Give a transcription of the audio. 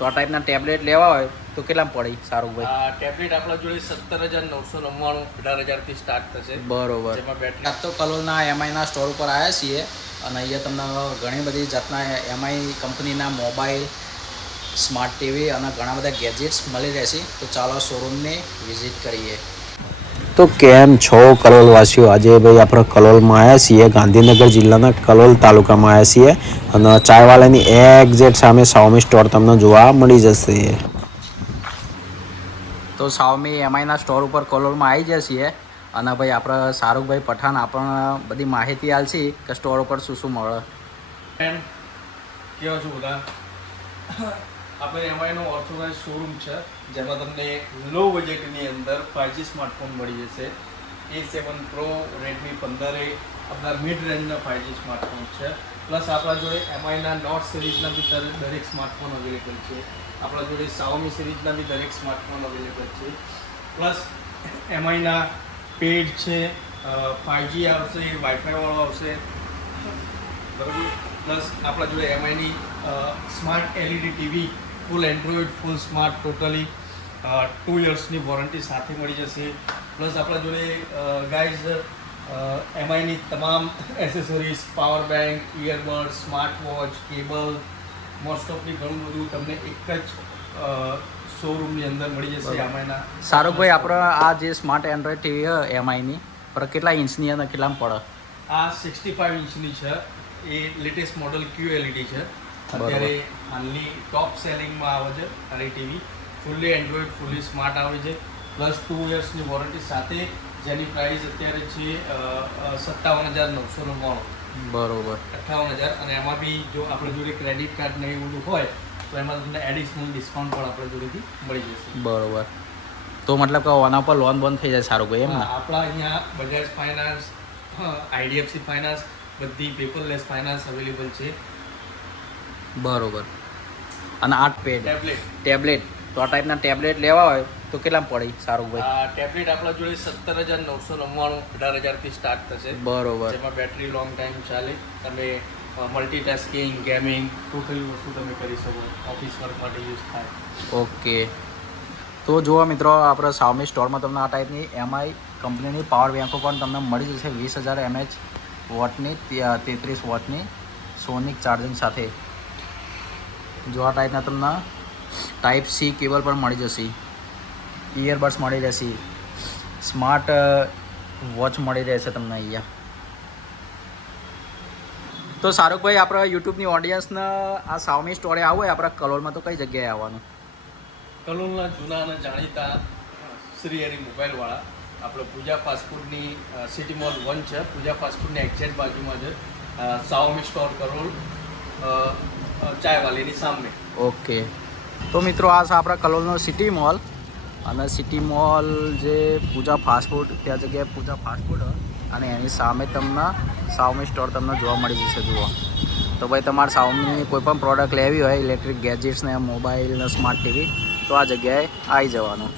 તો આ ટાઈપના ટેબ્લેટ લેવા હોય તો કેટલામાં પડી શાહરુખભાઈ? આ ટેબ્લેટ આપણા જોડે 17,999 18,000 થી સ્ટાર્ટ થશે. બરોબર. જેમાં બેટરી આજ તો કલોલના એમઆઈના સ્ટોર ઉપર આવ્યા છીએ અને અહીંયા તમને ઘણી બધી જાતના એમઆઈ કંપનીના મોબાઈલ, સ્માર્ટ ટીવી અને ઘણા બધા ગેજેટ્સ મળી રહેશે. તો ચાલો શોરૂમને વિઝિટ કરીએ. તો કેમ છો કલોલવાસીઓ? આજે ભાઈ આપણે કલોલમાં આવ્યા છીએ, ગાંધીનગર જિલ્લાના કલોલ તાલુકામાં આવ્યા છીએ અને ચાયવાલાની એક્ઝેક્ટ સામે શાઓમી સ્ટોર તમને જોવા મળી જશે. તો શાઓમી એમઆઈના સ્ટોર ઉપર કલોલમાં આવી ગયા છીએ અને ભાઈ આપણે શાહરુખભાઈ પઠાણ આપણને બધી માહિતી આલશે કે સ્ટોર ઉપર શું શું મળે. કેવો છો બધા? આપણે એમઆઈનો ઓર્થોરાઇઝ શોરૂમ છે જેમાં તમને લો બજેટની અંદર 5G સ્માર્ટફોન મળી જશે. A7 Pro, Redmi 15 એ આપણા મિડ રેન્જના 5G સ્માર્ટફોન છે. પ્લસ આપણા જોડે એમઆઈના નોટ સિરીઝના બી દરેક સ્માર્ટફોન અવેલેબલ છે. આપણા જોડે શાઓમી સિરીઝના બી દરેક સ્માર્ટફોન અવેલેબલ છે. પ્લસ એમઆઈના પેડ છે, 5G આવશે, વાઈફાઈ વાળો આવશે, બરાબર. પ્લસ આપણા જોડે એમઆઈની smart LED TV, full android, full smart, totally 2 યર્સની વોરંટી સાથે મળી જશે. પ્લસ આપણા જોડે ગાઈઝ એમઆઈની તમામ accessories, power bank, earbud, smart watch, cable, most ઓફની ઘણું બધું તમને એક જ શોરૂમની અંદર મળી જશે એમઆઈના. શાહરુખભાઈ આપણે આ જે સ્માર્ટ એન્ડ્રોઈડ ટીવી છે એમઆઈની પર કેટલા ઇંચની અને કેટલામાં પડે? આ 65 ઇંચની છે. એ લેટેસ્ટ મોડલ QLED છે. અત્યારે હાલની ટોપ સેલિંગમાં આવે છે અને TV fully Android, fully smart આવે છે. પ્લસ 2 યર્સની વોરંટી સાથે, જેની પ્રાઇસ અત્યારે છે 57,999. બરોબર. 58,000. અને એમાં બી જો આપણે જોડે ક્રેડિટ કાર્ડ ને એવું બધું હોય તો એમાં તમને એડિશનલ ડિસ્કાઉન્ટ પણ આપણે જોડેથી મળી જશે. બરોબર. તો મતલબ કે આના પર લોન બંધ થઈ જાય શાહરુખભાઈ, એમ ને? આપણા અહીંયા બજાજ ફાઇનાન્સ, IDFC ફાઇનાન્સ, બધી પેપરલેસ ફાઇનાન્સ અવેલેબલ છે. બરોબર. અને આ ટેબ્લેટ તો આ ટાઈપના ટેબ્લેટ લેવા હોય તો કેટલામાં પડી શાહરુખભાઈ? આ ટેબ્લેટ આપણા જોડે 17,999 18,000 થી સ્ટાર્ટ થશે. બરોબર. જેમાં બેટરી લોંગ ટાઈમ ચાલે. તમે મલ્ટીટાસ્કિંગ, ગેમિંગ, ટોટલી વસ્તુ તમે કરી શકો. ઓફિસ વર્ક માટે યુઝ થાય. ઓકે. તો જુઓ મિત્રો, આપણે શાઓમી સ્ટોરમાં તમને આ ટાઈપની એમઆઈ કંપનીની પાવર બેંકો પણ તમને મળી જશે 20,000 mAh વોટની, 33 વોટની સોનિક ચાર્જિંગ સાથે. જો આ ટાઈપના તમને ટાઈપ સી કેબલ પણ મળી જશે, ઇયરબડ્સ મળી રહેશે, સ્માર્ટ વોચ મળી રહેશે તમને અહીંયા. તો શાહરુખભાઈ, આપણે યુટ્યુબની ઓડિયન્સને આ શાઓમી સ્ટોરે આવવું હોય આપણા કલોલમાં તો કઈ જગ્યાએ આવવાનું? કલોલના જૂના અને જાણીતા શ્રી હરિ મોબાઈલવાળા આપણે પૂજા ફાસ્ટફૂડની સિટી મોલ 1 છે. પૂજા ફાસ્ટફૂડની એક્ઝેક્ટ બાજુમાં છે શાઓમી સ્ટોર કરોલ, ચાયવાલીની સામે. ઓકે. તો મિત્રો, આ છે આપણા કલોલનો સિટી મોલ અને સિટી મોલ જે પૂજા ફાસ્ટફૂડ, ત્યાં જગ્યાએ પૂજા ફાસ્ટફૂડ અને એની સામે તમને શાઓમી સ્ટોર તમને જોવા મળી જશે. જુઓ તો ભાઈ, તમારે શાઓમીની કોઈ પણ પ્રોડક્ટ લેવી હોય, ઇલેક્ટ્રિક ગેજેટ્સ ને મોબાઈલ ને સ્માર્ટ ટીવી, તો આ જગ્યાએ આવી જવાનું.